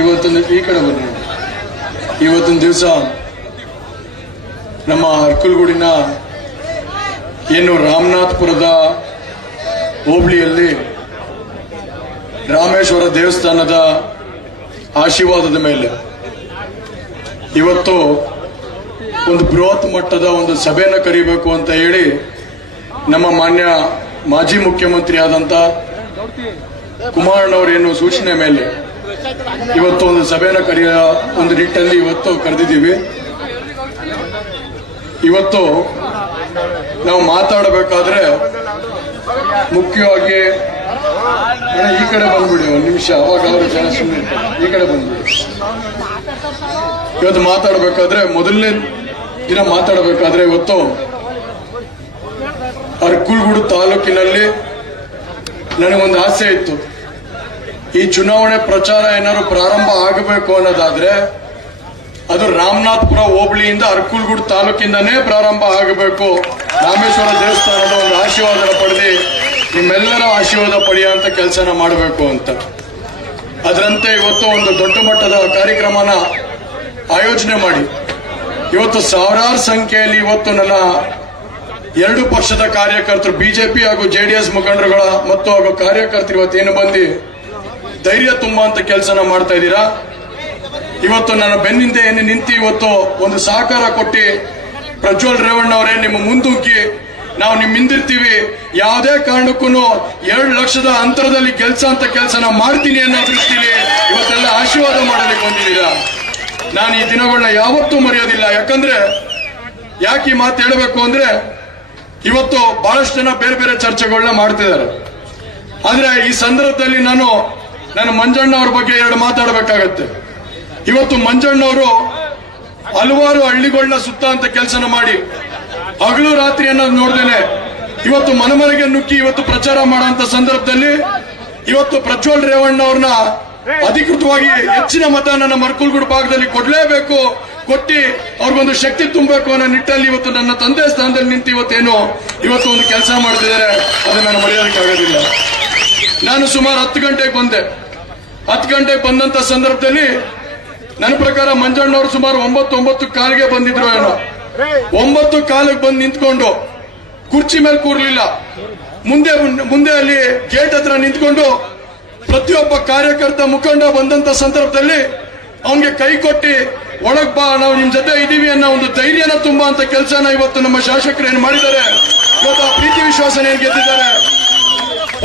ಇವತ್ತಿನ ಈ ಕಡೆ ಬನ್ನಿ. ಇವತ್ತಿನ ದಿವಸ ನಮ್ಮ ಅರ್ಕಲ್ಗೂಡಿನ ಏನು ರಾಮನಾಥಪುರದ ಹೋಬಳಿಯಲ್ಲಿ ರಾಮೇಶ್ವರ ದೇವಸ್ಥಾನದ ಆಶೀರ್ವಾದದ ಮೇಲೆ ಇವತ್ತು ಒಂದು ಬೃಹತ್ ಮಟ್ಟದ ಒಂದು ಸಭೆಯನ್ನು ಕರೀಬೇಕು ಅಂತ ಹೇಳಿ ನಮ್ಮ ಮಾನ್ಯ ಮಾಜಿ ಮುಖ್ಯಮಂತ್ರಿ ಆದಂತ ಕುಮಾರಣ್ಣವರೇನು ಸೂಚನೆ ಮೇಲೆ ಇವತ್ತು ಒಂದು ಸಭೆಯನ್ನು ಕರೆಯ ಒಂದು ನಿಟ್ಟಲ್ಲಿ ಇವತ್ತು ಕರೆದಿದ್ದೀವಿ. ಇವತ್ತು ನಾವು ಮಾತಾಡಬೇಕಾದ್ರೆ ಮುಖ್ಯವಾಗಿ ಈ ಕಡೆ ಬಂದ್ಬಿಡಿ, ಒಂದು ನಿಮಿಷ, ಅವಾಗ ಅವರು ಜನ ಸುಮ್ಮನೆ ಈ ಕಡೆ ಬಂದ್ಬಿಡಿ. ಇವತ್ತು ಮಾತಾಡಬೇಕಾದ್ರೆ ಮೊದಲನೇ ದಿನ ಮಾತಾಡಬೇಕಾದ್ರೆ ಇವತ್ತು ಅರ್ಕಲ್ಗೂಡು ತಾಲೂಕಿನಲ್ಲಿ ನನಗೊಂದು ಆಸೆ ಇತ್ತು. ಈ ಚುನಾವಣೆ ಪ್ರಚಾರ ಏನಾದ್ರು ಪ್ರಾರಂಭ ಆಗಬೇಕು ಅನ್ನೋದಾದ್ರೆ ಅದು ರಾಮನಾಥಪುರ ಹೋಬಳಿಯಿಂದ ಅರ್ಕಲ್ಗೂಡು ತಾಲೂಕಿಂದನೇ ಪ್ರಾರಂಭ ಆಗಬೇಕು. ರಾಮೇಶ್ವರ ದೇವಸ್ಥಾನದ ಒಂದು ಆಶೀರ್ವಾದ ಪಡೆದು ನಿಮ್ಮೆಲ್ಲರ ಆಶೀರ್ವಾದ ಪಡೆಯುವಂತ ಕೆಲಸನ ಮಾಡಬೇಕು ಅಂತ. ಅದರಂತೆ ಇವತ್ತು ಒಂದು ದೊಡ್ಡ ಮಟ್ಟದ ಕಾರ್ಯಕ್ರಮನ ಆಯೋಜನೆ ಮಾಡಿ ಇವತ್ತು ಸಾವಿರಾರು ಸಂಖ್ಯೆಯಲ್ಲಿ ಇವತ್ತು ನನ್ನ ಎರಡು ಪಕ್ಷದ ಕಾರ್ಯಕರ್ತರು, ಬಿಜೆಪಿ ಹಾಗೂ ಜೆಡಿಎಸ್ ಮುಖಂಡರುಗಳ ಮತ್ತು ಹಾಗೂ ಕಾರ್ಯಕರ್ತರು ಇವತ್ತೇನು ಬಂದು ಧೈರ್ಯ ತುಂಬುವಂತ ಕೆಲಸನ ಮಾಡ್ತಾ ಇದ್ದೀರಾ. ಇವತ್ತು ನನ್ನ ಬೆನ್ನಿಂದ ಏನು ನಿಂತು ಇವತ್ತು ಒಂದು ಸಹಕಾರ ಕೊಟ್ಟು ಪ್ರಜ್ವಲ್ ರೇವಣ್ಣ ಅವರೇ ನಿಮ್ಮ ಮುಂದೂಕಿ ನಾವು ನಿಮ್ ಹಿಂದಿರ್ತೀವಿ, ಯಾವುದೇ ಕಾರಣಕ್ಕೂ 2 ಲಕ್ಷದ ಅಂತರದಲ್ಲಿ ಅಂತ ಕೆಲಸನ ಮಾಡ್ತೀನಿ ಅನ್ನೋ ದೃಷ್ಟಿಲಿ ಇವತ್ತೆಲ್ಲ ಆಶೀರ್ವಾದ ಮಾಡಲಿಕ್ಕೆ ಬಂದಿದ್ದೀರಾ. ನಾನು ಈ ದಿನಗಳನ್ನ ಯಾವತ್ತೂ ಮರೆಯೋದಿಲ್ಲ. ಯಾಕಂದ್ರೆ ಯಾಕೆ ಈ ಮಾತು ಹೇಳಬೇಕು ಅಂದ್ರೆ ಇವತ್ತು ಬಹಳಷ್ಟು ಜನ ಬೇರೆ ಬೇರೆ ಚರ್ಚೆಗಳನ್ನ ಮಾಡ್ತಿದ್ದಾರೆ. ಆದ್ರೆ ಈ ಸಂದರ್ಭದಲ್ಲಿ ನಾನು ಮಂಜಣ್ಣ ಅವ್ರ ಬಗ್ಗೆ 2 ಮಾತಾಡಬೇಕಾಗತ್ತೆ. ಇವತ್ತು ಮಂಜಣ್ಣವರು ಹಲವಾರು ಹಳ್ಳಿಗಳನ್ನ ಸುತ್ತ ಅಂತ ಕೆಲಸನ ಮಾಡಿ ಹಗಲು ರಾತ್ರಿ ಅನ್ನೋದು ನೋಡ್ದೇನೆ ಇವತ್ತು ಮನೆಗೆ ನುಗ್ಗಿ ಇವತ್ತು ಪ್ರಚಾರ ಮಾಡುವಂತ ಸಂದರ್ಭದಲ್ಲಿ ಇವತ್ತು ಪ್ರಜ್ವಲ್ ರೇವಣ್ಣ ಅವ್ರನ್ನ ಅಧಿಕೃತವಾಗಿ ಹೆಚ್ಚಿನ ಮತ ನನ್ನ ಅರ್ಕಲ್ಗೂಡು ಭಾಗದಲ್ಲಿ ಕೊಡ್ಲೇಬೇಕು, ಕೊಟ್ಟಿ ಅವ್ರಿಗೊಂದು ಶಕ್ತಿ ತುಂಬಬೇಕು ಅನ್ನೋ ನಿಟ್ಟಲ್ಲಿ ಇವತ್ತು ನನ್ನ ತಂದೆ ಸ್ಥಾನದಲ್ಲಿ ನಿಂತು ಇವತ್ತು ಒಂದು ಕೆಲಸ ಮಾಡ್ತಿದ್ದಾರೆ. ಅದನ್ನ ನಾನು ಮರೆಯೋದಕ್ಕೆ ಆಗೋದಿಲ್ಲ. ನಾನು ಸುಮಾರು 10 ಗಂಟೆಗೆ ಬಂದೆ. 10 ಗಂಟೆಗೆ ಬಂದಂತ ಸಂದರ್ಭದಲ್ಲಿ ನನ್ನ ಪ್ರಕಾರ ಮಂಜಣ್ಣವರು ಸುಮಾರು 9 ಕಾಲಿಗೆ ಬಂದಿದ್ರು ಏನೋ. 9 ಕಾಲಿಗೆ ಬಂದು ನಿಂತ್ಕೊಂಡು ಕುರ್ಚಿ ಮೇಲೆ ಕೂರ್ಲಿಲ್ಲ, ಮುಂದೆ ಅಲ್ಲಿ ಗೇಟ್ ಹತ್ರ ನಿಂತ್ಕೊಂಡು ಪ್ರತಿಯೊಬ್ಬ ಕಾರ್ಯಕರ್ತ ಮುಖಂಡ ಬಂದಂತ ಸಂದರ್ಭದಲ್ಲಿ ಅವನಿಗೆ ಕೈ ಕೊಟ್ಟಿ ಒಳಗ್ ಬಾ, ನಾವು ನಿಮ್ ಜೊತೆ ಇದೀವಿ ಅನ್ನೋ ಒಂದು ಧೈರ್ಯನ ತುಂಬಾ ಅಂತ ಕೆಲಸನ ಇವತ್ತು ನಮ್ಮ ಶಾಸಕರು ಏನ್ ಮಾಡಿದ್ದಾರೆ. ಇವತ್ತು ಆ ಪ್ರೀತಿ ವಿಶ್ವಾಸನ ಏನ್ ಗೆದ್ದಿದ್ದಾರೆ.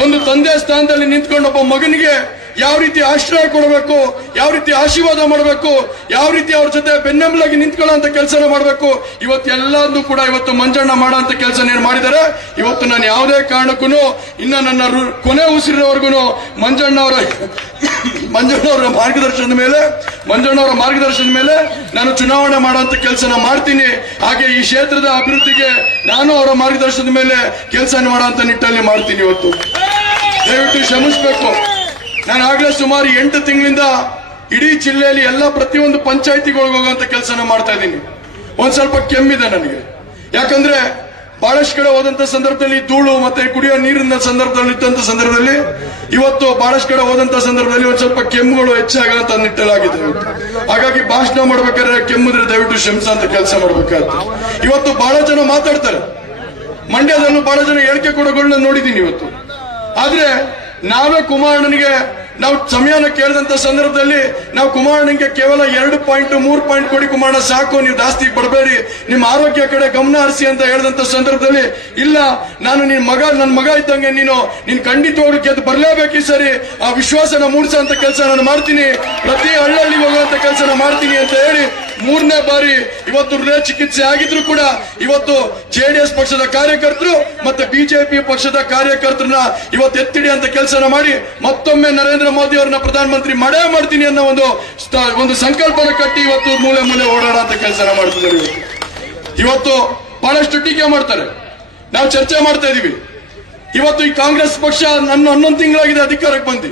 ಒಂದು ತಂದೆ ಸ್ಥಾನದಲ್ಲಿ ನಿಂತ್ಕೊಂಡು ಒಬ್ಬ ಮಗನಿಗೆ ಯಾವ ರೀತಿ ಆಶ್ರಯ ಕೊಡಬೇಕು, ಯಾವ ರೀತಿ ಆಶೀರ್ವಾದ ಮಾಡಬೇಕು, ಯಾವ ರೀತಿ ಅವ್ರ ಜೊತೆ ಬೆನ್ನೆಂಬಲಾಗಿ ನಿಂತ್ಕೊಳ್ಳೋ ಕೆಲಸನ ಮಾಡಬೇಕು, ಇವತ್ತು ಎಲ್ಲಾನು ಕೂಡ ಇವತ್ತು ಮಂಜಣ್ಣ ಮಾಡೋ ಕೆಲಸ ಏನ್ ಮಾಡಿದ್ದಾರೆ. ಇವತ್ತು ನಾನು ಯಾವುದೇ ಕಾರಣಕ್ಕೂ ಇನ್ನ ನನ್ನ ಕೊನೆ ಉಸಿರಿನವರೆಗೂ ಮಂಜಣ್ಣವರ ಮಾರ್ಗದರ್ಶನದ ಮೇಲೆ ನಾನು ಚುನಾವಣೆ ಮಾಡುವಂತ ಕೆಲಸನ ಮಾಡ್ತೀನಿ. ಹಾಗೆ ಈ ಕ್ಷೇತ್ರದ ಅಭಿವೃದ್ಧಿಗೆ ನಾನು ಅವರ ಮಾರ್ಗದರ್ಶನದ ಮೇಲೆ ಕೆಲಸ ಮಾಡುವಂತ ನಿಟ್ಟಲ್ಲಿ ಮಾಡ್ತೀನಿ. ಇವತ್ತು ದಯವಿಟ್ಟು ಶ್ರಮಿಸಬೇಕು. ನಾನು ಆಗ್ಲೇ ಸುಮಾರು 8 ತಿಂಗಳಿಂದ ಇಡೀ ಜಿಲ್ಲೆಯಲ್ಲಿ ಎಲ್ಲ ಪ್ರತಿಯೊಂದು ಪಂಚಾಯಿತಿಗಳಿಗೆ ಹೋಗುವಂತ ಕೆಲಸನ ಮಾಡ್ತಾ ಇದ್ದೀನಿ. ಒಂದ್ ಸ್ವಲ್ಪ ಕೆಮ್ಮಿದೆ ನನಗೆ. ಯಾಕಂದ್ರೆ ಬಹಳಷ್ಟು ಕಡೆ ಹೋದಂತ ಸಂದರ್ಭದಲ್ಲಿ ಧೂಳು ಮತ್ತೆ ಕುಡಿಯೋ ನೀರಿನ ಸಂದರ್ಭದಲ್ಲಿ ಇದ್ದಂತ ಸಂದರ್ಭದಲ್ಲಿ ಇವತ್ತು ಬಹಳಷ್ಟು ಕಡೆ ಹೋದಂತ ಸಂದರ್ಭದಲ್ಲಿ ಒಂದ್ ಸ್ವಲ್ಪ ಕೆಮ್ಮುಗಳು ಹೆಚ್ಚಾಗಂತ ನಿಟ್ಟಲಾಗಿದೆ. ಹಾಗಾಗಿ ಭಾಷಣ ಮಾಡ್ಬೇಕಾದ್ರೆ ಕೆಮ್ಮಿದ್ರೆ ದಯವಿಟ್ಟು ಶ್ರಮಿಸಂತ ಕೆಲಸ ಮಾಡ್ಬೇಕಾಗುತ್ತೆ. ಇವತ್ತು ಬಹಳ ಜನ ಮಾತಾಡ್ತಾರೆ, ಮಂಡ್ಯದಲ್ಲೂ ಬಹಳ ಜನ ಹೇಳಿಕೆ ಕೊಡೋಗಳನ್ನ ನೋಡಿದೀನಿ ಇವತ್ತು. ಆದ್ರೆ ನಾವೇ ಕುಮಾರಣ್ಣನಿಗೆ ನಾವು ಸಮಯನ ಕೇಳಿದಂತ ಸಂದರ್ಭದಲ್ಲಿ ನಾವು ಕುಮಾರಣ್ಣನಿಗೆ ಕೇವಲ 2 ಪಾಯಿಂಟ್ 3 ಪಾಯಿಂಟ್ ಕೊಡಿ ಕುಮಾರಣ್ಣ ಸಾಕು, ನೀವು ಜಾಸ್ತಿ ಪಡಬೇಡಿ, ನಿಮ್ಮ ಆರೋಗ್ಯ ಕಡೆ ಗಮನ ಹರಿಸಿ ಅಂತ ಹೇಳಿದಂತ ಸಂದರ್ಭದಲ್ಲಿ ಇಲ್ಲ, ನಾನು ನನ್ನ ಮಗ ಇದ್ದಂಗೆ ನೀನು ಖಂಡಿತವಾಗ್ಲೂ ಗೆದ್ದು ಬರ್ಲೇಬೇಕು, ಸರಿ ಆ ವಿಶ್ವಾಸನ ಮೂಡಿಸೋಂತ ಕೆಲಸ ನಾನು ಮಾಡ್ತೀನಿ, ಪ್ರತಿ ಹಳ್ಳಿಗೆ ಹೋಗುವಂತ ಕೆಲಸನ ಮಾಡ್ತೀನಿ ಅಂತ ಹೇಳಿ 3ನೇ ಬಾರಿ ಇವತ್ತು ಹೃದಯ ಚಿಕಿತ್ಸೆ ಆಗಿದ್ರು ಕೂಡ ಇವತ್ತು ಜೆಡಿಎಸ್ ಪಕ್ಷದ ಕಾರ್ಯಕರ್ತರು ಮತ್ತೆ ಬಿಜೆಪಿ ಪಕ್ಷದ ಕಾರ್ಯಕರ್ತರನ್ನ ಇವತ್ತು ಎತ್ತಿಡಿ ಅಂತ ಕೆಲಸನ ಮಾಡಿ ಮತ್ತೊಮ್ಮೆ ನರೇಂದ್ರ ಮೋದಿ ಅವರನ್ನ ಪ್ರಧಾನಮಂತ್ರಿ ಮಾಡೇ ಮಾಡ್ತೀನಿ ಅನ್ನೋ ಒಂದು ಸಂಕಲ್ಪನ ಕಟ್ಟಿ ಇವತ್ತು ಮೂಲೆ ಓಡಾಡೋ ಅಂತ ಕೆಲಸನ ಮಾಡ್ತಿದ್ದಾರೆ. ಇವತ್ತು ಬಹಳಷ್ಟು ಟೀಕೆ ಮಾಡ್ತಾರೆ, ನಾವು ಚರ್ಚೆ ಮಾಡ್ತಾ ಇದೀವಿ. ಇವತ್ತು ಈ ಕಾಂಗ್ರೆಸ್ ಪಕ್ಷ 11 ತಿಂಗಳಾಗಿದೆ ಅಧಿಕಾರಕ್ಕೆ ಬಂದು,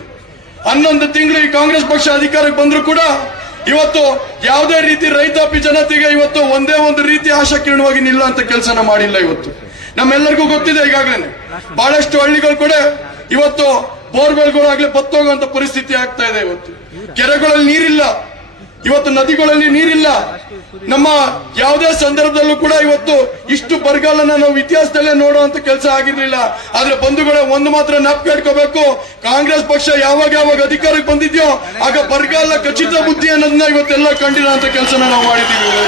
11 ತಿಂಗಳು ಈ ಕಾಂಗ್ರೆಸ್ ಪಕ್ಷ ಅಧಿಕಾರಕ್ಕೆ ಬಂದ್ರು ಕೂಡ ಇವತ್ತು ಯಾವುದೇ ರೀತಿ ರೈತಾಪಿ ಜನತೆಗೆ ಇವತ್ತು ಒಂದೇ ಒಂದು ರೀತಿ ಆಶಾಕಿರಣವಾಗಿ ನಿಲ್ಲ ಅಂತ ಕೆಲಸನ ಮಾಡಿಲ್ಲ. ಇವತ್ತು ನಮ್ಮೆಲ್ಲರಿಗೂ ಗೊತ್ತಿದೆ, ಈಗಾಗಲೇ ಬಹಳಷ್ಟು ಹಳ್ಳಿಗಳು ಕೂಡ ಇವತ್ತು ಬೋರ್ವೆಲ್ಗಳಾಗ್ಲಿ ಬತ್ತೋಗುವಂತ ಪರಿಸ್ಥಿತಿ ಆಗ್ತಾ ಇದೆ. ಇವತ್ತು ಕೆರೆಗಳಲ್ಲಿ ನೀರಿಲ್ಲ, ಇವತ್ತು ನದಿಗಳಲ್ಲಿ ನೀರಿಲ್ಲ. ನಮ್ಮ ಯಾವುದೇ ಸಂದರ್ಭದಲ್ಲೂ ಕೂಡ ಇವತ್ತು ಇಷ್ಟು ಬರಗಾಲನ ನಾವು ಇತಿಹಾಸದಲ್ಲೇ ನೋಡುವಂತ ಕೆಲಸ ಆಗಿರ್ಲಿಲ್ಲ. ಆದ್ರೆ ಬಂಧುಗಳೇ, ಒಂದು ಮಾತ್ರ ಜ್ಞಾಪಕ ಇಟ್ಕೋಬೇಕು, ಕಾಂಗ್ರೆಸ್ ಪಕ್ಷ ಯಾವಾಗ ಅಧಿಕಾರಕ್ಕೆ ಬಂದಿದ್ಯೋ ಆಗ ಬರಗಾಲ ಖಚಿತ ಬುದ್ಧಿ ಅನ್ನೋದನ್ನ ಇವತ್ತೆಲ್ಲ ಕಂಡಿಲ್ಲ ಅಂತ ಕೆಲಸನ ನಾವು ಮಾಡಿದ್ದೀವಿ.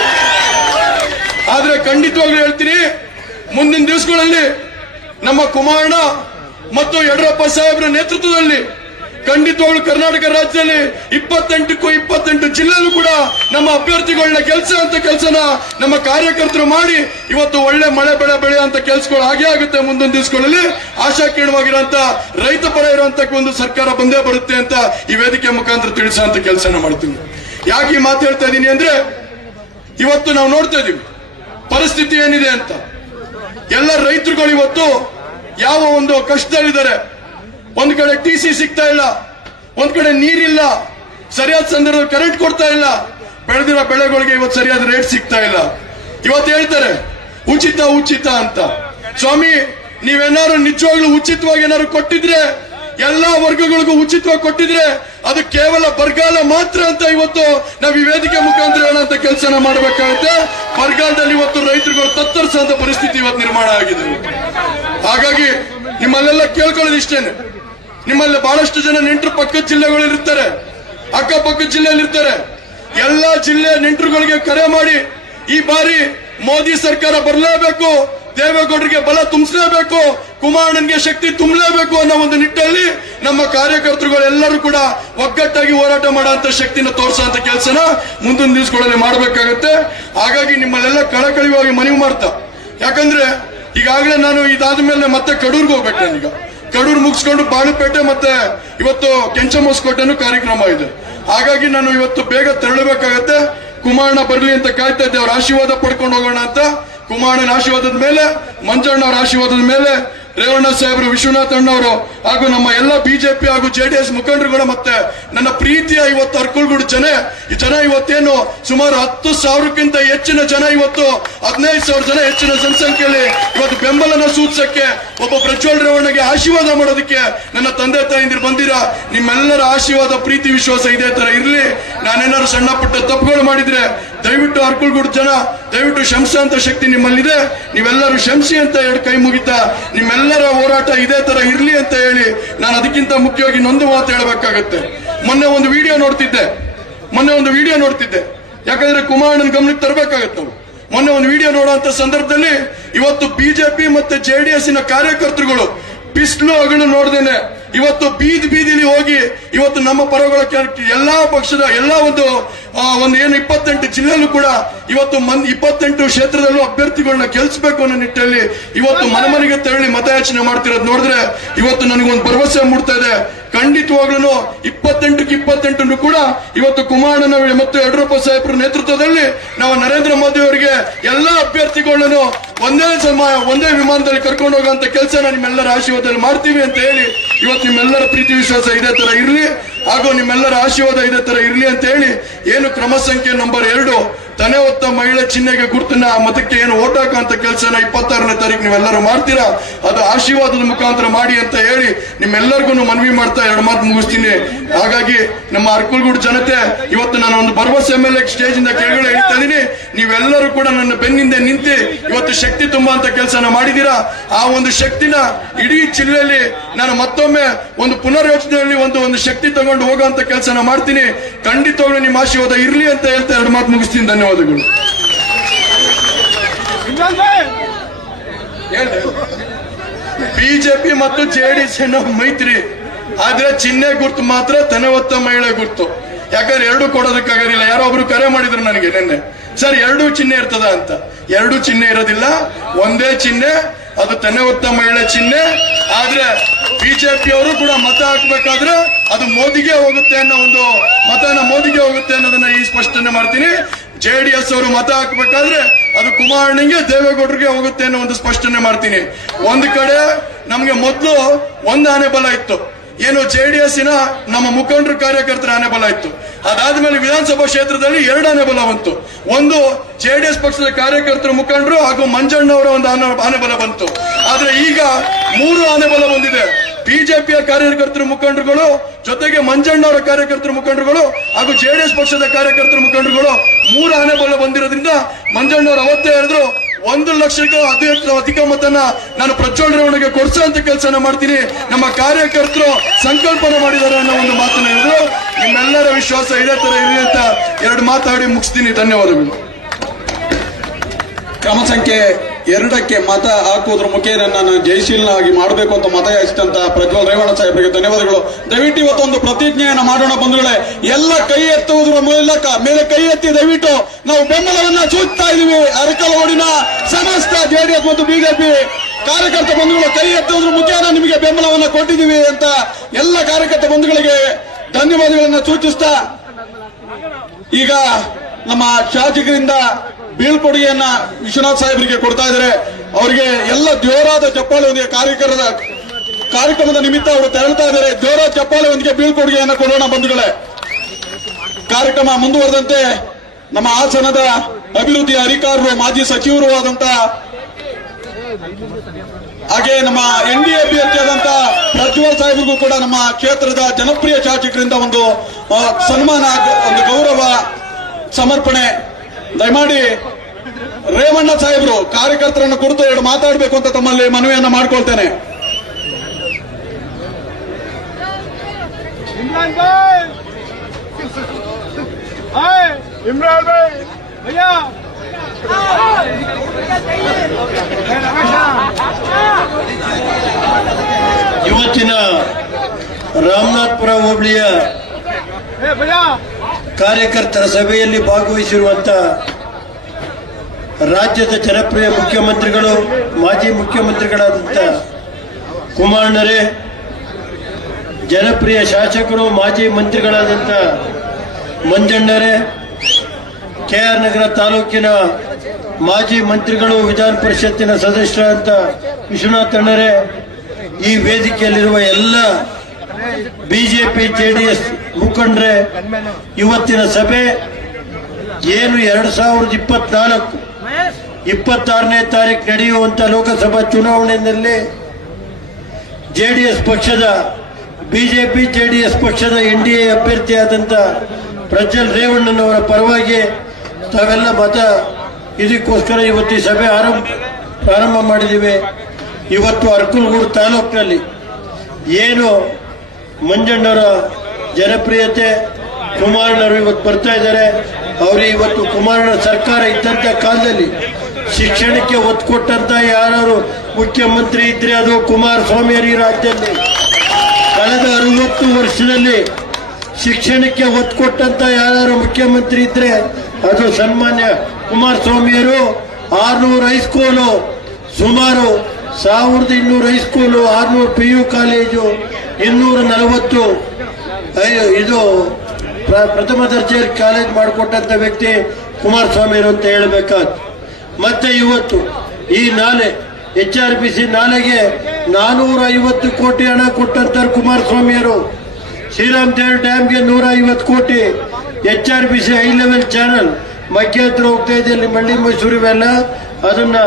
ಆದ್ರೆ ಖಂಡಿತವಾಗ್ಲೂ ಹೇಳ್ತೀನಿ, ಮುಂದಿನ ದಿವಸಗಳಲ್ಲಿ ನಮ್ಮ ಕುಮಾರಣ್ಣ ಮತ್ತು ಯಡಿಯೂರಪ್ಪ ಸಾಹೇಬ್ರ ನೇತೃತ್ವದಲ್ಲಿ ಖಂಡಿತವಾಗ್ಲೂ ಕರ್ನಾಟಕ ರಾಜ್ಯದಲ್ಲಿ 28ಕ್ಕೂ 28 ಜಿಲ್ಲೆಯಲ್ಲೂ ಕೂಡ ನಮ್ಮ ಅಭ್ಯರ್ಥಿಗಳನ್ನ ಕೆಲಸನ ನಮ್ಮ ಕಾರ್ಯಕರ್ತರು ಮಾಡಿ ಇವತ್ತು ಒಳ್ಳೆ ಮಳೆ ಬೆಳೆ ಅಂತ ಕೆಲಸಗಳು ಹಾಗೆ ಆಗುತ್ತೆ. ಮುಂದಿನ ದಿವಸಗಳಲ್ಲಿ ಆಶಾಕೀರ್ಣವಾಗಿರುವಂತ ರೈತ ಪರ ಇರುವಂತ ಒಂದು ಸರ್ಕಾರ ಬಂದೇ ಬರುತ್ತೆ ಅಂತ ಈ ವೇದಿಕೆ ಮುಖಾಂತರ ತಿಳಿಸುವಂತ ಕೆಲಸನ ಮಾಡ್ತೀನಿ. ಯಾಕೆ ಈ ಮಾತು ಹೇಳ್ತಾ ಇದ್ದೀನಿ ಅಂದ್ರೆ, ಇವತ್ತು ನಾವು ನೋಡ್ತಾ ಇದೀವಿ ಪರಿಸ್ಥಿತಿ ಏನಿದೆ ಅಂತ. ಎಲ್ಲ ರೈತರುಗಳು ಇವತ್ತು ಯಾವ ಒಂದು ಕಷ್ಟದಲ್ಲಿದ್ದಾರೆ. ಒಂದ್ ಕಡೆ ಟಿಸಿ ಸಿಗ್ತಾ ಇಲ್ಲ, ಒಂದ್ ಕಡೆ ನೀರಿಲ್ಲ, ಸರಿಯಾದ ಸಂದರ್ಭದಲ್ಲಿ ಕರೆಂಟ್ ಕೊಡ್ತಾ ಇಲ್ಲ, ಬೆಳೆದಿರೋ ಬೆಳೆಗಳಿಗೆ ಇವತ್ತು ಸರಿಯಾದ ರೇಟ್ ಸಿಗ್ತಾ ಇಲ್ಲ. ಇವತ್ತು ಹೇಳ್ತಾರೆ ಉಚಿತ ಅಂತ. ಸ್ವಾಮಿ, ನೀವೇನಾದ್ರು ನಿಜವಾಗ್ಲೂ ಉಚಿತವಾಗಿ ಏನಾದ್ರು ಕೊಟ್ಟಿದ್ರೆ, ಎಲ್ಲಾ ವರ್ಗಗಳಿಗೂ ಉಚಿತವಾಗಿ ಕೊಟ್ಟಿದ್ರೆ ಅದು ಕೇವಲ ಬರಗಾಲ ಮಾತ್ರ ಅಂತ ಇವತ್ತು ನಾವು ಈ ವೇದಿಕೆ ಮುಖಾಂತರ ಹೇಳುವಂತ ಕೆಲಸನ ಮಾಡಬೇಕಾಗುತ್ತೆ. ಬರಗಾಲದಲ್ಲಿ ಇವತ್ತು ರೈತರುಗಳು ತತ್ತರಿಸುವಂತ ಪರಿಸ್ಥಿತಿ ಇವತ್ತು ನಿರ್ಮಾಣ ಆಗಿದೆ. ಹಾಗಾಗಿ ನಿಮ್ಮಲ್ಲೆಲ್ಲ ಕೇಳ್ಕೊಳ್ಳೋದು ಇಷ್ಟೇನೆ, ನಿಮ್ಮಲ್ಲಿ ಬಹಳಷ್ಟು ಜನ ನೆಂಟರು ಪಕ್ಕದ ಜಿಲ್ಲೆಗಳಿರ್ತಾರೆ, ಅಕ್ಕಪಕ್ಕದ ಜಿಲ್ಲೆಯಲ್ಲಿ ಇರ್ತಾರೆ. ಎಲ್ಲಾ ಜಿಲ್ಲೆ ನೆಂಟರುಗಳಿಗೆ ಕರೆ ಮಾಡಿ ಈ ಬಾರಿ ಮೋದಿ ಸರ್ಕಾರ ಬರಲೇಬೇಕು, ದೇವೇಗೌಡರಿಗೆ ಬಲ ತುಂಬಿಸಲೇಬೇಕು, ಕುಮಾರಣ್ಣನಿಗೆ ಶಕ್ತಿ ತುಂಬಲೇಬೇಕು ಅನ್ನೋ ಒಂದು ನಿಟ್ಟಲ್ಲಿ ನಮ್ಮ ಕಾರ್ಯಕರ್ತರುಗಳು ಎಲ್ಲರೂ ಕೂಡ ಒಗ್ಗಟ್ಟಾಗಿ ಹೋರಾಟ ಮಾಡುವಂತ ಶಕ್ತಿನ ತೋರಿಸುವಂತ ಕೆಲಸನ ಮುಂದಿನ ದಿವಸಗಳಲ್ಲಿ ಮಾಡಬೇಕಾಗುತ್ತೆ. ಹಾಗಾಗಿ ನಿಮ್ಮಲ್ಲೆಲ್ಲ ಕಳಕಳಿವಾಗಿ ಮನವಿ ಮಾಡ್ತಾ, ಯಾಕಂದ್ರೆ ಈಗಾಗಲೇ ನಾನು ಇದಾದ ಮೇಲೆ ಮತ್ತೆ ಕಡೂರ್ಗೆ ಹೋಗ್ಬೇಕು. ನಾನೀಗ ಕಡೂರು ಮುಗಿಸ್ಕೊಂಡು ಬಾಳುಪೇಟೆ ಮತ್ತೆ ಇವತ್ತು ಕೆಂಚಮೋಸ್ಕೋಟೆನೂ ಕಾರ್ಯಕ್ರಮ ಇದೆ. ಹಾಗಾಗಿ ನಾನು ಇವತ್ತು ಬೇಗ ತೆರಳಬೇಕಾಗತ್ತೆ. ಕುಮಾರಣ್ಣ ಬರಲಿ ಅಂತ ಕಾಯ್ತಾ ಇದ್ದೆ, ಅವ್ರ ಆಶೀರ್ವಾದ ಪಡ್ಕೊಂಡು ಹೋಗೋಣ ಅಂತ. ಕುಮಾರಣ್ಣನ ಆಶೀರ್ವಾದದ ಮೇಲೆ, ಮಂಜಣ್ಣ ಅವರ ಆಶೀರ್ವಾದದ ಮೇಲೆ, ರೇವಣ್ಣ ಸಾಹೇಬರು, ವಿಶ್ವನಾಥ್ ಅಣ್ಣವರು ಹಾಗೂ ನಮ್ಮ ಎಲ್ಲ ಬಿಜೆಪಿ ಹಾಗೂ ಜೆಡಿಎಸ್ ಮುಖಂಡರುಗಳು ಮತ್ತೆ ನನ್ನ ಪ್ರೀತಿಯ ಇವತ್ತು ಅರ್ಕಲ್ಗೂಡು ಜನ ಇವತ್ತೇನು ಸುಮಾರು 10,000ಕ್ಕಿಂತ ಹೆಚ್ಚಿನ ಜನ, ಇವತ್ತು 15,000 ಜನ ಹೆಚ್ಚಿನ ಜನಸಂಖ್ಯೆಯಲ್ಲಿ ಇವತ್ತು ಬೆಂಬಲನ ಸೂಚಿಸಕ್ಕೆ, ಒಬ್ಬ ಪ್ರಜ್ವಲ್ ರೇವಣ್ಣಗೆ ಆಶೀರ್ವಾದ ಮಾಡೋದಕ್ಕೆ ನನ್ನ ತಂದೆ ತಾಯಿಂದಿರು ಬಂದಿರಾ. ನಿಮ್ಮೆಲ್ಲರ ಆಶೀರ್ವಾದ, ಪ್ರೀತಿ, ವಿಶ್ವಾಸ ಇದೇ ತರ ಇರಲಿ. ನಾನೇನಾದ್ರು ಸಣ್ಣ ಪುಟ್ಟ ತಪ್ಪುಗಳು ಮಾಡಿದ್ರೆ ದಯವಿಟ್ಟು ಅರ್ಕಲ್ಗೂಡು ಜನ ದಯವಿಟ್ಟು ಕ್ಷಮಿಸುವಂತ ಶಕ್ತಿ ನಿಮ್ಮಲ್ಲಿದೆ. ನೀವೆಲ್ಲರೂ ಕ್ಷಮಿಸಿ ಅಂತ ಹೇಳಿ ಕೈ ಮುಗಿತಾ ನಿಮ್ಮೆಲ್ಲರ ಹೋರಾಟ ಇದೇ ತರ ಇರ್ಲಿ ಅಂತ ಹೇಳಿ ನಾನು ಅದಕ್ಕಿಂತ ಮುಖ್ಯವಾಗಿ ನೊಂದು ಮಾತು ಹೇಳಬೇಕಾಗತ್ತೆ. ಮೊನ್ನೆ ಒಂದು ವಿಡಿಯೋ ನೋಡ್ತಿದ್ದೆ, ಯಾಕಂದ್ರೆ ಕುಮಾರಣ್ಣನ ಗಮನಕ್ಕೆ ತರಬೇಕಾಗತ್ತೆ. ನಾವು ಮೊನ್ನೆ ಒಂದು ವಿಡಿಯೋ ನೋಡುವಂತ ಸಂದರ್ಭದಲ್ಲಿ ಇವತ್ತು ಬಿಜೆಪಿ ಮತ್ತೆ ಜೆಡಿಎಸ್ ಕಾರ್ಯಕರ್ತರುಗಳು ಬಿಸಿಲು ಹಗಲು ನೋಡ್ದೇನೆ ಇವತ್ತು ಬೀದಿಲಿ ಹೋಗಿ ಇವತ್ತು ನಮ್ಮ ಪರಗಳ ಎಲ್ಲಾ ಪಕ್ಷದ ಎಲ್ಲಾ ಒಂದು ಏನು 28 ಜಿಲ್ಲೆಯಲ್ಲೂ ಕೂಡ ಇವತ್ತು 28 ಕ್ಷೇತ್ರದಲ್ಲೂ ಅಭ್ಯರ್ಥಿಗಳನ್ನ ಗೆಲ್ಲಿಸಬೇಕು ಅನ್ನೋ ನಿಟ್ಟಿನಲ್ಲಿ ಇವತ್ತು ಮನೆಗೆ ತೆರಳಿ ಮತಯಾಚನೆ ಮಾಡ್ತಿರೋದು ನೋಡಿದ್ರೆ ಇವತ್ತು ನನಗೊಂದು ಭರವಸೆ ಮೂಡ್ತಾ ಇದೆ. ಖಂಡಿತವಾಗ್ಲೂ 28ಕ್ಕೆ 28 ಕೂಡ ಇವತ್ತು ಕುಮಾರಣ್ಣ ಮತ್ತು ಯಡಿಯೂರಪ್ಪ ಸಾಹೇಬ್ರ ನೇತೃತ್ವದಲ್ಲಿ ನಾವು ನರೇಂದ್ರ ಮೋದಿ ಅವರಿಗೆ ಎಲ್ಲಾ ಅಭ್ಯರ್ಥಿಗಳನ್ನು ಒಂದೇ ವಿಮಾನದಲ್ಲಿ ಕರ್ಕೊಂಡು ಹೋಗುವಂತ ಕೆಲಸ ನಿಮ್ಮೆಲ್ಲರ ಆಶೀರ್ವಾದದಲ್ಲಿ ಮಾಡ್ತೀವಿ ಅಂತ ಹೇಳಿ ಇವತ್ತು ನಿಮ್ಮೆಲ್ಲರ ಪ್ರೀತಿ ವಿಶ್ವಾಸ ಇದೇ ತರ ಇರಲಿ ಹಾಗೂ ನಿಮ್ಮೆಲ್ಲರ ಆಶೀರ್ವಾದ ಇದೇ ತರ ಇರಲಿ ಅಂತ ಹೇಳಿ ಏನು ಕ್ರಮ ಸಂಖ್ಯೆ ನಂಬರ್ 2 ತನೆ ಹೊತ್ತ ಮಹಿಳೆ ಚಿಹ್ನೆಗೆ ಗುರುತನ್ನ ಮತಕ್ಕೆ ಏನು ಓಟ್ ಹಾಕುವಂತ ಕೆಲಸನ 26ನೇ ತಾರೀಕು ನೀವೆಲ್ಲರೂ ಮಾಡ್ತೀರಾ, ಅದು ಆಶೀರ್ವಾದದ ಮುಖಾಂತರ ಮಾಡಿ ಅಂತ ಹೇಳಿ ನಿಮ್ಮೆಲ್ಲರಿಗೂ ಮನವಿ ಮಾಡ್ತಾ 2 ಮಾತು ಮುಗಿಸ್ತೀನಿ. ಹಾಗಾಗಿ ನಮ್ಮ ಅರ್ಕಲ್ಗೂಡು ಜನತೆ ಇವತ್ತು ನಾನು ಒಂದು ಭರವಸೆ ಮೇಲೆ ಸ್ಟೇಜ್ ಇಂದ ಕೆಳಗಡೆ ಹೇಳ್ತಾ ಇದೀನಿ, ನೀವೆಲ್ಲರೂ ಕೂಡ ನನ್ನ ಬೆನ್ನಿಂದ ನಿಂತು ಇವತ್ತು ಶಕ್ತಿ ತುಂಬುವಂತ ಕೆಲಸನ ಮಾಡಿದೀರಾ. ಆ ಒಂದು ಶಕ್ತಿನ ಇಡೀ ಜಿಲ್ಲೆಯಲ್ಲಿ ನಾನು ಮತ್ತೊಮ್ಮೆ ಒಂದು ಪುನರ್ಯೋಚನೆಯಲ್ಲಿ ಒಂದು ಶಕ್ತಿ ತಗೊಂಡು ಹೋಗುವಂತ ಕೆಲಸನ ಮಾಡ್ತೀನಿ. ಖಂಡಿತವಾಗ್ಲೂ ನಿಮ್ಮ ಆಶೀರ್ವಾದ ಇರ್ಲಿ ಅಂತ ಹೇಳ್ತಾ 2 ಮಾತು ಮುಗಿಸ್ತೀನಿ. ಧನ್ಯವಾದಗಳು. ಬಿಜೆಪಿ ಮತ್ತು ಜೆಡಿಎಸ್ ಮೈತ್ರಿ, ಆದ್ರೆ ಚಿಹ್ನೆ ಗುರ್ತು ಮಾತ್ರ ತನೆ ಹೊತ್ತ ಮಹಿಳೆ ಗುರ್ತು. ಯಾಕಂದ್ರೆ 2 ಕೊಡೋದಕ್ಕಾಗೋದಿಲ್ಲ. ಯಾರೋ ಒಬ್ರು ಕರೆ ಮಾಡಿದ್ರು ನನಗೆ ನಿನ್ನೆ, ಸರ್ 2 ಚಿಹ್ನೆ ಇರ್ತದ ಅಂತ. 2 ಚಿಹ್ನೆ ಇರೋದಿಲ್ಲ, ಒಂದೇ ಚಿಹ್ನೆ, ಅದು ತನೆ ಹೊತ್ತ ಮಹಿಳೆ ಚಿಹ್ನೆ. ಆದ್ರೆ ಬಿಜೆಪಿ ಅವರು ಕೂಡ ಮತ ಹಾಕ್ಬೇಕಾದ್ರೆ ಅದು ಮೋದಿಗೆ ಹೋಗುತ್ತೆ ಅನ್ನೋ ಒಂದು ಮತನ ಮೋದಿಗೆ ಹೋಗುತ್ತೆ ಅನ್ನೋದನ್ನ ಈ ಸ್ಪಷ್ಟನೆ ಮಾಡ್ತೀನಿ. ಜೆಡಿಎಸ್ ಅವರು ಮತ ಹಾಕ್ಬೇಕಾದ್ರೆ ಅದು ಕುಮಾರಣ್ಣಂಗೆ ದೇವೇಗೌಡರಿಗೆ ಹೋಗುತ್ತೆ ಅನ್ನೋ ಒಂದು ಸ್ಪಷ್ಟನೆ ಮಾಡ್ತೀನಿ. ಒಂದು ಕಡೆ ನಮ್ಗೆ ಮೊದಲು 1 ಆನೆ ಬಲ ಇತ್ತು, ಏನು ಜೆಡಿಎಸ್ನ ನಮ್ಮ ಮುಖಂಡರ ಕಾರ್ಯಕರ್ತರ ಆನೆ ಬಲ ಇತ್ತು. ಅದಾದ್ಮೇಲೆ ವಿಧಾನಸಭಾ ಕ್ಷೇತ್ರದಲ್ಲಿ 2 ಆನೆ ಬಲ ಬಂತು. ಒಂದು ಜೆಡಿಎಸ್ ಪಕ್ಷದ ಕಾರ್ಯಕರ್ತರ ಮುಖಂಡರು ಹಾಗೂ ಮಂಜಣ್ಣವರ ಒಂದು ಆನೆ ಬಲ ಬಂತು. ಆದ್ರೆ ಈಗ 3 ಆನೆ ಬಲ ಬಂದಿದೆ. ಬಿಜೆಪಿಯ ಕಾರ್ಯಕರ್ತರ ಮುಖಂಡರುಗಳು ಜೊತೆಗೆ ಮಂಜಣ್ಣವರ ಕಾರ್ಯಕರ್ತರ ಮುಖಂಡರುಗಳು ಹಾಗೂ ಜೆಡಿಎಸ್ ಪಕ್ಷದ ಕಾರ್ಯಕರ್ತರ ಮುಖಂಡರುಗಳು 3 ಆನೆ ಬಲ ಬಂದಿರೋದ್ರಿಂದ ಮಂಜಣ್ಣವರು ಅವತ್ತೇ ಹೇಳಿದ್ರು 1 ಲಕ್ಷಕ್ಕೂ ಅಧಿಕ ಮತನ ನಾನು ಪ್ರಜ್ವಲ್ ರೇವಣ್ಣಗೆ ಕೊಡ್ಸೋಂತ ಕೆಲಸನ ಮಾಡ್ತೀನಿ, ನಮ್ಮ ಕಾರ್ಯಕರ್ತರು ಸಂಕಲ್ಪನೆ ಮಾಡಿದ್ದಾರೆ ಅನ್ನೋ ಒಂದು ಮಾತನ್ನ ಹೇಳಿದ್ರು. ನಿಮ್ಮೆಲ್ಲರ ವಿಶ್ವಾಸ ಇದೇ ತರ ಇರಲಿ ಅಂತ 2 ಮಾತಾಡಿ ಮುಗಿಸ್ತೀನಿ. ಧನ್ಯವಾದಗಳು. ಕ್ರಮ ಸಂಖ್ಯೆ 2ಕ್ಕೆ ಮತ ಹಾಕುವುದ್ರ ಮುಖೇನ ನಾನು ಜಯಶೀಲನಾಗಿ ಮಾಡಬೇಕು ಅಂತ ಮತ ಯಾಚಿಸಿದಂತ ಪ್ರಜ್ವಲ್ ರೇವಣ್ಣ ಸಾಹೇಬರಿಗೆ ಧನ್ಯವಾದಗಳು. ದಯವಿಟ್ಟು ಇವತ್ತೊಂದು ಪ್ರತಿಜ್ಞೆಯನ್ನು ಮಾಡೋಣ ಬಂಧುಗಳೇ. ಎಲ್ಲ ಕೈ ಎತ್ತುವುದರ ಮೂಲಕ ಮೇಲೆ ಕೈ ಎತ್ತಿ ದಯವಿಟ್ಟು ನಾವು ಬೆಂಬಲವನ್ನ ಸೂಚಿಸ್ತಾ ಇದೀವಿ. ಅರಕಲಗೋಡಿನ ಸಮಸ್ತ ಜೆಡಿಎಸ್ ಮತ್ತು ಬಿಜೆಪಿ ಕಾರ್ಯಕರ್ತ ಬಂಧುಗಳು ಕೈ ಎತ್ತುವುದ್ರ ಮುಖೇನ ನಿಮಗೆ ಬೆಂಬಲವನ್ನ ಕೊಟ್ಟಿದ್ದೀವಿ ಅಂತ ಎಲ್ಲ ಕಾರ್ಯಕರ್ತ ಬಂಧುಗಳಿಗೆ ಧನ್ಯವಾದಗಳನ್ನ ಸೂಚಿಸ್ತಾ ಈಗ ನಮ್ಮ ಶಾಸಕರಿಂದ ಬೀಳ್ಕೊಡುಗೆಯನ್ನ ವಿಶ್ವನಾಥ್ ಸಾಹೇಬರಿಗೆ ಕೊಡ್ತಾ ಇದ್ದಾರೆ. ಅವರಿಗೆ ಎಲ್ಲ ಜೋರಾದ ಚಪ್ಪಾಳೆಯೊಂದಿಗೆ ಕಾರ್ಯಕ್ರಮದ ನಿಮಿತ್ತ ಅವರು ತೆರಳ್ತಾ ಇದ್ದಾರೆ. ಜೋರಾದ ಚಪ್ಪಾಳೆಯೊಂದಿಗೆ ಬೀಳ್ಕೊಡುಗೆಯನ್ನ ಕೊಡೋಣ ಬಂಧುಗಳೇ. ಕಾರ್ಯಕ್ರಮ ಮುಂದುವರೆದಂತೆ ನಮ್ಮ ಹಾಸನದ ಅಭಿವೃದ್ಧಿ ಅಧಿಕಾರರು ಮಾಜಿ ಸಚಿವರು ಆದಂತ ಹಾಗೆ ನಮ್ಮ ಎನ್ಡಿಎ ಅಭ್ಯರ್ಥಿಯಾದಂತ ಪ್ರಜ್ವಲ್ ಸಾಹೇಬರಿಗೂ ಕೂಡ ನಮ್ಮ ಕ್ಷೇತ್ರದ ಜನಪ್ರಿಯ ಶಾಸಕರಿಂದ ಒಂದು ಸನ್ಮಾನ, ಒಂದು ಗೌರವ ಸಮರ್ಪಣೆ. ದಯಮಾಡಿ ರೇವಣ್ಣ ಸಾಹೇಬರು ಕಾರ್ಯಕರ್ತರನ್ನು ಕುರಿತು 2 ಮಾತಾಡಬೇಕು ಅಂತ ತಮ್ಮಲ್ಲಿ ಮನವಿಯನ್ನ ಮಾಡ್ಕೊಳ್ತೇನೆ. ಇವತ್ತಿನ ರಾಮನಾಥಪುರ ಹೋಬಳಿಯ ಕಾರ್ಯಕರ್ತರ ಸಭೆಯಲ್ಲಿ ಭಾಗವಹಿಸಿರುವಂತ ರಾಜ್ಯದ ಜನಪ್ರಿಯ ಮುಖ್ಯಮಂತ್ರಿಗಳು, ಮಾಜಿ ಮುಖ್ಯಮಂತ್ರಿಗಳಾದಂಥ ಕುಮಾರಣ್ಣರೇ, ಜನಪ್ರಿಯ ಶಾಸಕರು, ಮಾಜಿ ಮಂತ್ರಿಗಳಾದಂಥ ಮಂಜಣ್ಣರೇ, ಕೆಆರ್ ನಗರ ತಾಲೂಕಿನ ಮಾಜಿ ಮಂತ್ರಿಗಳು, ವಿಧಾನ ಪರಿಷತ್ತಿನ ಸದಸ್ಯರಾದಂಥ ವಿಶ್ವನಾಥ್ ಅಣ್ಣರೇ, ಈ ವೇದಿಕೆಯಲ್ಲಿರುವ ಎಲ್ಲ ಬಿಜೆಪಿ ಜೆಡಿಎಸ್ ಮುಖಂಡರೇ, ಇವತ್ತಿನ ಸಭೆ ಏನು 2024 26ನೇ ತಾರೀಕು ನಡೆಯುವಂತ ಲೋಕಸಭಾ ಚುನಾವಣೆಯಲ್ಲಿ ಜೆಡಿಎಸ್ ಪಕ್ಷದ ಬಿಜೆಪಿ ಜೆಡಿಎಸ್ ಪಕ್ಷದ ಎನ್ಡಿಎ ಅಭ್ಯರ್ಥಿಯಾದಂಥ ಪ್ರಜ್ವಲ್ ರೇವಣ್ಣನವರ ಪರವಾಗಿ ತಾವೆಲ್ಲ ಮತ ಇದಕ್ಕೋಸ್ಕರ ಇವತ್ತು ಈ ಸಭೆ ಪ್ರಾರಂಭ ಮಾಡಿದ್ದೀವಿ. ಇವತ್ತು ಅರಕಲಗೂಡು ತಾಲೂಕಿನಲ್ಲಿ ಏನು ಮಂಜಣ್ಣವರ ಜನಪ್ರಿಯತೆ, ಕುಮಾರಣ್ಣವರು ಇವತ್ತು ಬರ್ತಾ ಇದ್ದಾರೆ. ಅವರು ಇವತ್ತು ಕುಮಾರಣ್ಣ ಸರ್ಕಾರ ಇದ್ದಂತ ಕಾಲದಲ್ಲಿ ಶಿಕ್ಷಣಕ್ಕೆ ಒತ್ತು ಕೊಟ್ಟಂತ ಯಾರು ಮುಖ್ಯಮಂತ್ರಿ ಇದ್ರೆ ಅದು ಕುಮಾರಸ್ವಾಮಿಯವರು. ಈ ರಾಜ್ಯದಲ್ಲಿ ಕಳೆದ 60 ವರ್ಷದಲ್ಲಿ ಶಿಕ್ಷಣಕ್ಕೆ ಒತ್ತು ಕೊಟ್ಟಂತ ಯಾರು ಮುಖ್ಯಮಂತ್ರಿ ಇದ್ರೆ ಅದು ಸನ್ಮಾನ್ಯ ಕುಮಾರಸ್ವಾಮಿಯವರು. 600 ಹೈಸ್ಕೂಲು, ಸುಮಾರು 1200 ಹೈಸ್ಕೂಲು, 600 PU ಕಾಲೇಜು, 240 ಇದು ಪ್ರಥಮ ದರ್ಜೆ ಕಾಲೇಜ್ ಮಾಡಿಕೊಟ್ಟಂತ ವ್ಯಕ್ತಿ ಕುಮಾರಸ್ವಾಮಿಯವರು ಅಂತ ಹೇಳಬೇಕಾದ. ಮತ್ತೆ ಇವತ್ತು ಈ ನಾಲೆ HRPC ನಾಲೆಗೆ 450 ಕೋಟಿ ಹಣ ಕೊಟ್ಟಂತ ಕುಮಾರಸ್ವಾಮಿಯವರು. ಶ್ರೀರಾಮ್ ಡ್ಯಾಮ್ಗೆ 150 ಕೋಟಿ, HRPC ಹೈ ಲೆವೆಲ್ ಚಾನಲ್ ಮಗ್ಗೆ ಹತ್ರ ಹೋಗ್ತಾ ಇದೆ ಅಲ್ಲಿ ಮಳ್ಳಿ ಮೈಸೂರು ಇವೆಲ್ಲ, ಅದನ್ನ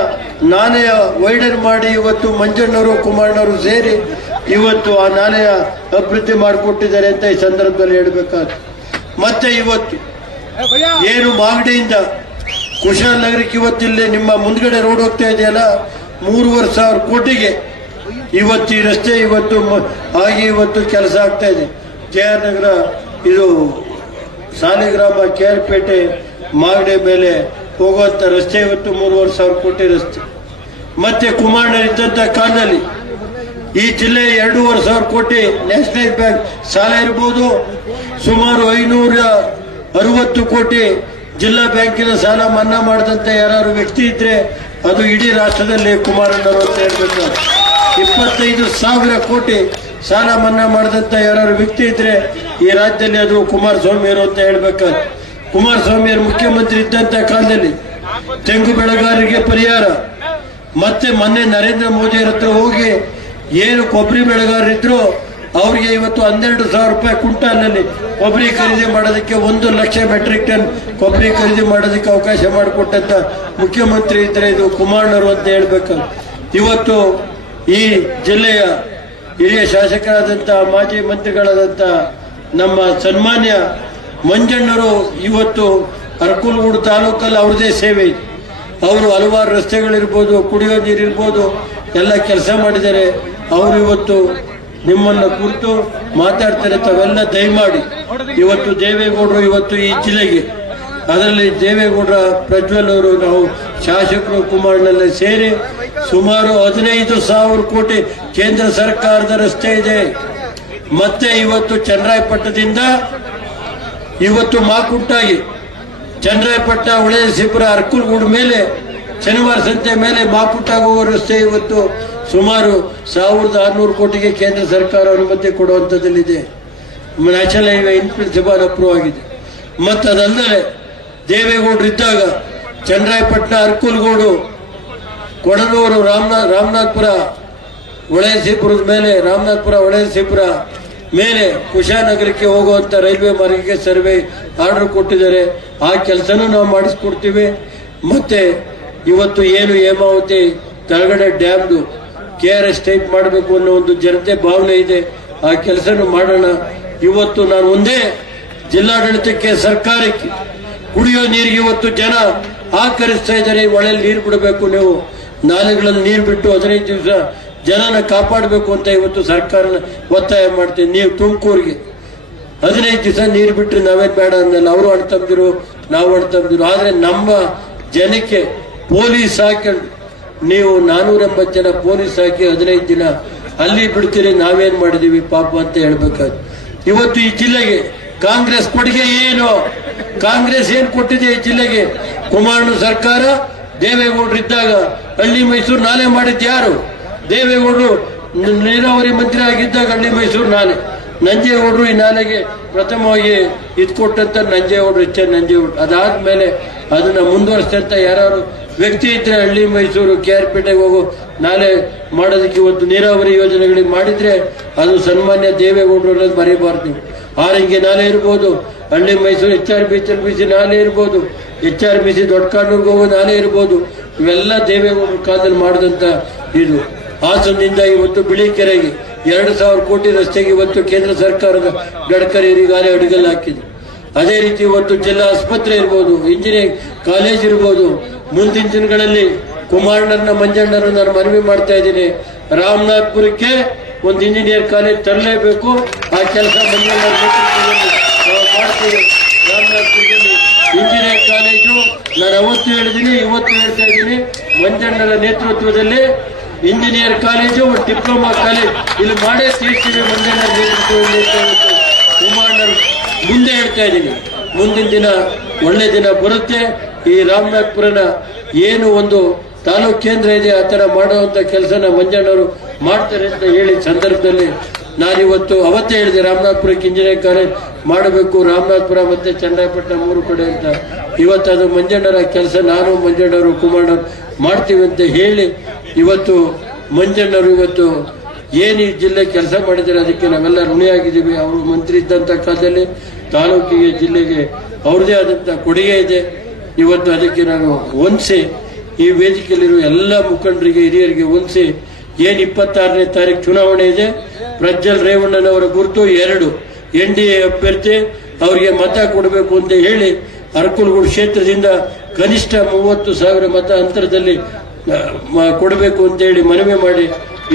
ನಾಲೆಯ ವೈಡರ್ ಮಾಡಿ ಇವತ್ತು ಮಂಜಣ್ಣವರು ಕುಮಾರಣ್ಣವರು ಸೇರಿ ಇವತ್ತು ಆ ನಾಲೆಯ ಅಭಿವೃದ್ಧಿ ಮಾಡಿಕೊಟ್ಟಿದ್ದಾರೆ ಅಂತ ಈ ಸಂದರ್ಭದಲ್ಲಿ ಹೇಳಬೇಕಾದ್ರೆ. ಮತ್ತೆ ಇವತ್ತು ಏನು ಮಾಗಡಿಯಿಂದ ಕುಶಾಲನಗರಕ್ಕೆ ಇವತ್ತಿಲ್ಲಿ ನಿಮ್ಮ ಮುಂದ್ಗಡೆ ರೋಡ್ ಹೋಗ್ತಾ ಇದೆಯಲ್ಲ, 3,500 ಕೋಟಿಗೆ ಇವತ್ತು ಈ ರಸ್ತೆ ಇವತ್ತು ಆಗಿ ಇವತ್ತು ಕೆಲಸ ಆಗ್ತಾ ಇದೆ. ಕೆಆರ್ ನಗರ ಇದು ಸಾಲಿಗ್ರಾಮ KR ಪೇಟೆ ಮಾಗಡಿ ಮೇಲೆ ಹೋಗುವಂತ ರಸ್ತೆ ಇವತ್ತು 3,500 ಕೋಟಿ ರಸ್ತೆ. ಮತ್ತೆ ಕುಮಾರಣ್ಣ ಇದ್ದಂತ ಕಾಲದಲ್ಲಿ ಈ ಜಿಲ್ಲೆ 2,500 ಕೋಟಿ ನ್ಯಾಷನಲ್ ಬ್ಯಾಂಕ್ ಸಾಲ ಇರಬಹುದು, ಸುಮಾರು 560 ಕೋಟಿ ಜಿಲ್ಲಾ ಬ್ಯಾಂಕಿನ ಸಾಲ ಮನ್ನಾ ಮಾಡಿದಂತ ಯಾರು ವ್ಯಕ್ತಿ ಇದ್ರೆ ಅದು ಇಡೀ ರಾಷ್ಟ್ರದಲ್ಲಿ ಕುಮಾರಣ್ಣವರು ಅಂತ ಹೇಳ್ಬೇಕು. 25,000 ಕೋಟಿ ಸಾಲ ಮನ್ನಾ ಮಾಡಿದಂತ ಯಾರು ವ್ಯಕ್ತಿ ಇದ್ರೆ ಈ ರಾಜ್ಯದಲ್ಲಿ ಅದು ಕುಮಾರಸ್ವಾಮಿಯವರು ಅಂತ ಹೇಳ್ಬೇಕಾದ್ರೆ. ಕುಮಾರಸ್ವಾಮಿಯವರು ಮುಖ್ಯಮಂತ್ರಿ ಇದ್ದಂತ ಕಾಲದಲ್ಲಿ ತೆಂಗು ಬೆಳೆಗಾರರಿಗೆ ಪರಿಹಾರ, ಮತ್ತೆ ಮೊನ್ನೆ ನರೇಂದ್ರ ಮೋದಿ ಹತ್ರ ಹೋಗಿ ಏನು ಕೊಬ್ಬರಿ ಬೆಳೆಗಾರರಿದ್ರು ಅವರಿಗೆ ಇವತ್ತು 12,000 ರೂಪಾಯಿ ಕ್ವಿಂಟಾಲ್ನಲ್ಲಿ ಕೊಬ್ಬರಿ ಖರೀದಿ ಮಾಡೋದಕ್ಕೆ 1 ಲಕ್ಷ ಮೆಟ್ರಿಕ್ ಟನ್ ಕೊಬ್ಬರಿ ಖರೀದಿ ಮಾಡೋದಕ್ಕೆ ಅವಕಾಶ ಮಾಡಿಕೊಟ್ಟಂತ ಮುಖ್ಯಮಂತ್ರಿ ಇದ್ರೆ ಇದು ಕುಮಾರಣ್ಣರು ಅಂತ ಹೇಳ್ಬೇಕು. ಇವತ್ತು ಈ ಜಿಲ್ಲೆಯ ಹಿರಿಯ ಶಾಸಕರಾದಂಥ ಮಾಜಿ ಮಂತ್ರಿಗಳಾದಂಥ ನಮ್ಮ ಸನ್ಮಾನ್ಯ ಮಂಜಣ್ಣರು ಇವತ್ತು ಅರಕಲಗೂಡು ತಾಲೂಕಲ್ಲಿ ಅವ್ರದೇ ಸೇವೆ ಇದೆ. ಅವರು ಹಲವಾರು ರಸ್ತೆಗಳಿರ್ಬೋದು, ಕುಡಿಯೋ ನೀರಿರ್ಬೋದು ಎಲ್ಲ ಕೆಲಸ ಮಾಡಿದ್ದಾರೆ. ಅವರು ಇವತ್ತು ನಿಮ್ಮನ್ನ ಕುರಿತು ಮಾತಾಡ್ತಾರೆ. ತಾವೆಲ್ಲ ದಯಮಾಡಿ ಇವತ್ತು ದೇವೇಗೌಡರು ಇವತ್ತು ಈ ಜಿಲ್ಲೆಗೆ, ಅದರಲ್ಲಿ ದೇವೇಗೌಡರ ಪ್ರಜ್ವಲ್ ಅವರು, ನಾವು ಶಾಸಕರು ಕುಮಾರಣ್ಣಲ್ಲ ಸೇರಿ ಸುಮಾರು 15,000 ಕೋಟಿ ಕೇಂದ್ರ ಸರ್ಕಾರದ ರಸ್ತೆ ಇದೆ. ಮತ್ತೆ ಇವತ್ತು ಚನ್ನರಾಯಪಟ್ಟಣದಿಂದ ಇವತ್ತು ಮಾಕುಂಟಾಗಿ ಚನ್ನರಾಯಪಟ್ಟಣ, ಹೊಳೆಸಿಪುರ, ಅರಕಲಗೂಡು ಮೇಲೆ ಶನಿವಾರ ಸಂತೆ ಮೇಲೆ ಮಾಕುಂಟಾಗಿ ಹೋಗುವ ರಸ್ತೆ ಇವತ್ತು ಸುಮಾರು 1,600 ಕೋಟಿಗೆ ಕೇಂದ್ರ ಸರ್ಕಾರ ಅನುಮತಿ ಕೊಡುವಂಥದ್ದಲ್ಲಿದೆ. National highway in principle approve ಆಗಿದೆ. ಮತ್ತು ಅದಲ್ಲದೆ ದೇವೇಗೌಡರು ಇದ್ದಾಗ ಚನ್ನರಾಯಪಟ್ಟಣ, ಅರಕಲಗೂಡು, ಕೊಡನೂರು, ರಾಮನಾಥಪುರ, ಹೊಳೆಸಿಪುರದ ಮೇಲೆ ರಾಮನಾಥಪುರ, ಹೊಳೆಸಿಪುರ ಮೇಲೆ ಕುಶಾನಗರಕ್ಕೆ ಹೋಗುವಂತ ರೈಲ್ವೆ ಮಾರ್ಗಕ್ಕೆ ಸರ್ವೆ ಆರ್ಡರ್ ಕೊಟ್ಟಿದ್ದಾರೆ. ಆ ಕೆಲಸನೂ ನಾವು ಮಾಡಿಸ್ಕೊಡ್ತೀವಿ. ಮತ್ತೆ ಇವತ್ತು ಏನು ಹೇಮಾವತಿ ಕೆಳಗಡೆ ಡ್ಯಾಮ್ದು KRS ಟೈಪ್ ಮಾಡಬೇಕು ಅನ್ನೋ ಒಂದು ಜನತೆ ಭಾವನೆ ಇದೆ. ಆ ಕೆಲಸನೂ ಮಾಡೋಣ. ಇವತ್ತು ನಾನು ಒಂದೇ ಜಿಲ್ಲಾಡಳಿತಕ್ಕೆ, ಸರ್ಕಾರಕ್ಕೆ ಕುಡಿಯೋ ನೀರಿಗೆ ಇವತ್ತು ಜನ ಆಕರಿಸ್ತಾ ಇದ್ದಾರೆ. ಒಳ್ಳೆಯಲ್ಲಿ ನೀರು ಬಿಡಬೇಕು, ನೀವು ನಾಲೆಗಳಲ್ಲಿ ನೀರು ಬಿಟ್ಟು 15 ದಿವಸ ಜನನ ಕಾಪಾಡಬೇಕು ಅಂತ ಇವತ್ತು ಸರ್ಕಾರನ ಒತ್ತಾಯ ಮಾಡ್ತೀನಿ. ನೀವು ತುಮಕೂರಿಗೆ 15 ದಿವಸ ನೀರು ಬಿಟ್ಟರೆ ನಾವೇನು ಬೇಡ ಅನ್ನಲ್ಲ. ಅವರು ಅಣ್ತಂದಿರು, ನಾವು ಅಣ್ತಂದಿರು. ಆದರೆ ನಮ್ಮ ಜನಕ್ಕೆ ಪೊಲೀಸ್ ಹಾಕೊಂಡು ನೀವು 480 ಜನ ಪೊಲೀಸ್ ಹಾಕಿ 15 ದಿನ ಅಲ್ಲಿ ಬಿಡ್ತೀರಿ, ನಾವೇನ್ ಮಾಡಿದೀವಿ ಪಾಪ ಅಂತ ಹೇಳ್ಬೇಕಾದ್ರೆ. ಇವತ್ತು ಈ ಜಿಲ್ಲೆಗೆ ಕಾಂಗ್ರೆಸ್ ಕೊಡುಗೆ ಏನು? ಕಾಂಗ್ರೆಸ್ ಏನ್ ಕೊಟ್ಟಿದೆ ಈ ಜಿಲ್ಲೆಗೆ? ಕುಮಾರಣ್ಣ ಸರ್ಕಾರ ದೇವೇಗೌಡರು ಇದ್ದಾಗ ಹಳ್ಳಿ ಮೈಸೂರು ನಾಲೆ ಮಾಡಿದ್ದು ಯಾರು? ದೇವೇಗೌಡರು ನೀರಾವರಿ ಮಂತ್ರಿ ಆಗಿದ್ದಾಗ ಹಳ್ಳಿ ಮೈಸೂರು ನಾಲೆ. ನಂಜೇಗೌಡರು ಈ ನಾಲೆಗೆ ಪ್ರಥಮವಾಗಿ ಇದು ಕೊಟ್ಟಂತ ನಂಜೇಗೌಡರು, ನಂಜೇಗೌಡರು. ಅದಾದ್ಮೇಲೆ ಅದನ್ನ ಮುಂದುವರಿಸಿದಂತ ಯಾರು ವ್ಯಕ್ತಿ ಇದ್ರೆ ಹಳ್ಳಿ ಮೈಸೂರು KR-ಪೇಟೆಗೆ ಹೋಗೋ ನಾಲೆ ಮಾಡೋದಕ್ಕೆ ಇವತ್ತು ನೀರಾವರಿ ಯೋಜನೆಗಳಿಗೆ ಮಾಡಿದ್ರೆ ಅದು ಸನ್ಮಾನ್ಯ ದೇವೇಗೌಡರು ಅನ್ನೋದು ಮರಿಬಾರ್ದು. ಆರಂಗಿ ನಾಲೆ ಇರ್ಬೋದು, ಹಳ್ಳಿ ಮೈಸೂರು HRBC ನಾಲೆ ಇರ್ಬೋದು, HRBC ದೊಡ್ಡ ಕಾನೂರಿಗೆ ಹೋಗೋ ನಾಲೆ ಇರ್ಬೋದು. ಇವೆಲ್ಲ ದೇವೇಗೌಡರ ಕಾಲದಲ್ಲಿ ಮಾಡಿದಂತ ಇದು. ಹಾಸನದಿಂದ ಇವತ್ತು ಬಿಳಿಕೆರೆಗೆ 2,000 ಕೋಟಿ ರಸ್ತೆಗೆ ಇವತ್ತು ಕೇಂದ್ರ ಸರ್ಕಾರದ ಗಡ್ಕರಿ ಈಗಾಗಲೇ ಅಡಿಗಲ್ಲು ಹಾಕಿದೆ. ಅದೇ ರೀತಿ ಇವತ್ತು ಜಿಲ್ಲಾ ಆಸ್ಪತ್ರೆ ಇರ್ಬೋದು, ಇಂಜಿನಿಯರಿಂಗ್ ಕಾಲೇಜ್ ಇರ್ಬೋದು. ಮುಂದಿನ ದಿನಗಳಲ್ಲಿ ಕುಮಾರಣ್ಣನ, ಮಂಜಣ್ಣನ ನಾನು ಮನವಿ ಮಾಡ್ತಾ ಇದ್ದೀನಿ. ರಾಮನಾಥಪುರಕ್ಕೆ ಒಂದು ಇಂಜಿನಿಯರ್ ಕಾಲೇಜ್ ತರಲೇಬೇಕು. ಆ ಕೆಲಸ ಮಂಜಣ್ಣನ ನೇತೃತ್ವದಲ್ಲಿ ನಾವು ಮಾಡ್ತೀವಿ. ರಾಮನಾಥಪುರದಲ್ಲಿ ಇಂಜಿನಿಯರಿಂಗ್ ಕಾಲೇಜು ನಾನು ಅವತ್ತು ಹೇಳಿದ್ದೀನಿ, ಇವತ್ತು ಹೇಳ್ತಾ ಇದ್ದೀನಿ. ಮಂಜಣ್ಣನ ನೇತೃತ್ವದಲ್ಲಿ ಇಂಜಿನಿಯರ್ ಕಾಲೇಜು, ಡಿಪ್ಲೊಮಾ ಕಾಲೇಜ್ ಇಲ್ಲಿ ಮಾಡೇ ತೀರ್ತೀವಿ. ಮಂಜಣ್ಣನ ನೇತೃತ್ವದಲ್ಲಿ ಕುಮಾರಣ್ಣರು ಮುಂದೆ ಹೇಳ್ತಾ ಇದ್ದೀನಿ. ಮುಂದಿನ ದಿನ ಒಳ್ಳೆ ದಿನ ಬರುತ್ತೆ. ಈ ರಾಮನಾಥಪುರನ ಏನು ಒಂದು ತಾಲೂಕ್ ಕೇಂದ್ರ ಇದೆ, ಆ ತರ ಮಾಡುವಂತ ಕೆಲಸನ ಮಂಜಣ್ಣವರು ಮಾಡ್ತಾರೆ ಅಂತ ಹೇಳಿ ಸಂದರ್ಭದಲ್ಲಿ ನಾನಿವತ್ತು ಅವತ್ತೇ ಹೇಳಿದೆ ರಾಮನಾಥಪುರಕ್ಕೆ ಇಂಜಿನಿಯರಿಂಗ್ ಕಾಲೇಜ್ ಮಾಡಬೇಕು, ರಾಮನಾಥಪುರ ಮತ್ತೆ ಚನ್ನರಾಯಪಟ್ಟಣ 3 ಕಡೆ ಅಂತ. ಇವತ್ತು ಅದು ಮಂಜಣ್ಣರ ಕೆಲಸ, ನಾನು ಮಂಜಣ್ಣವರು ಕುಮಾರಣ್ಣವರು ಮಾಡ್ತೀವಿ ಅಂತ ಹೇಳಿ ಇವತ್ತು ಮಂಜಣ್ಣವರು ಇವತ್ತು ಏನು ಈ ಜಿಲ್ಲೆ ಕೆಲಸ ಮಾಡಿದ್ದಾರೆ ಅದಕ್ಕೆ ನಾವೆಲ್ಲ ಋಣಿಯಾಗಿದ್ದೀವಿ. ಅವರು ಮಂತ್ರಿ ಇದ್ದಂತ ಕಾಲದಲ್ಲಿ ತಾಲೂಕಿಗೆ, ಜಿಲ್ಲೆಗೆ ಅವ್ರದೇ ಆದಂತ ಕೊಡುಗೆ ಇದೆ. ಇವತ್ತು ಅದಕ್ಕೆ ನಾನು ಹೊಂದಿಸಿ ಈ ವೇದಿಕೆಯಲ್ಲಿರುವ ಎಲ್ಲ ಮುಖಂಡರಿಗೆ, ಹಿರಿಯರಿಗೆ ಹೊಂದಿಸಿ ಏನ್ 26ನೇ ತಾರೀಕು ಚುನಾವಣೆ ಇದೆ, ಪ್ರಜ್ವಲ್ ರೇವಣ್ಣನವರ ಗುರುತು 2 NDA ಅಭ್ಯರ್ಥಿ, ಅವರಿಗೆ ಮತ ಕೊಡಬೇಕು ಅಂತ ಹೇಳಿ ಅರಕಲಗೂಡು ಕ್ಷೇತ್ರದಿಂದ ಕನಿಷ್ಠ 30,000 ಮತ ಅಂತರದಲ್ಲಿ ಕೊಡಬೇಕು ಅಂತ ಹೇಳಿ ಮನವಿ ಮಾಡಿ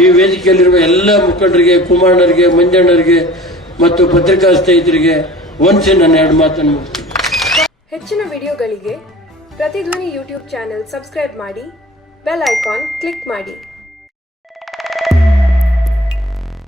ಈ ವೇದಿಕೆಯಲ್ಲಿರುವ ಎಲ್ಲ ಮುಖಂಡರಿಗೆ, ಕುಮಾರಣ್ಣರಿಗೆ, ಮಂಜಣ್ಣರಿಗೆ ಮತ್ತು ಪತ್ರಿಕಾ ಸ್ನೇಹಿತರಿಗೆ ಒಂದ್ಸಿ ನನ್ನ 2 ಮಾತನ್ನು. ಹೆಚ್ಚಿನ ವಿಡಿಯೋಗಳಿಗೆ ಪ್ರತಿಧ್ವನಿ ಯೂಟ್ಯೂಬ್ ಚಾನೆಲ್ ಸಬ್ಸ್ಕ್ರೈಬ್ ಮಾಡಿ, ಬೆಲ್ ಐಕಾನ್ ಕ್ಲಿಕ್ ಮಾಡಿ.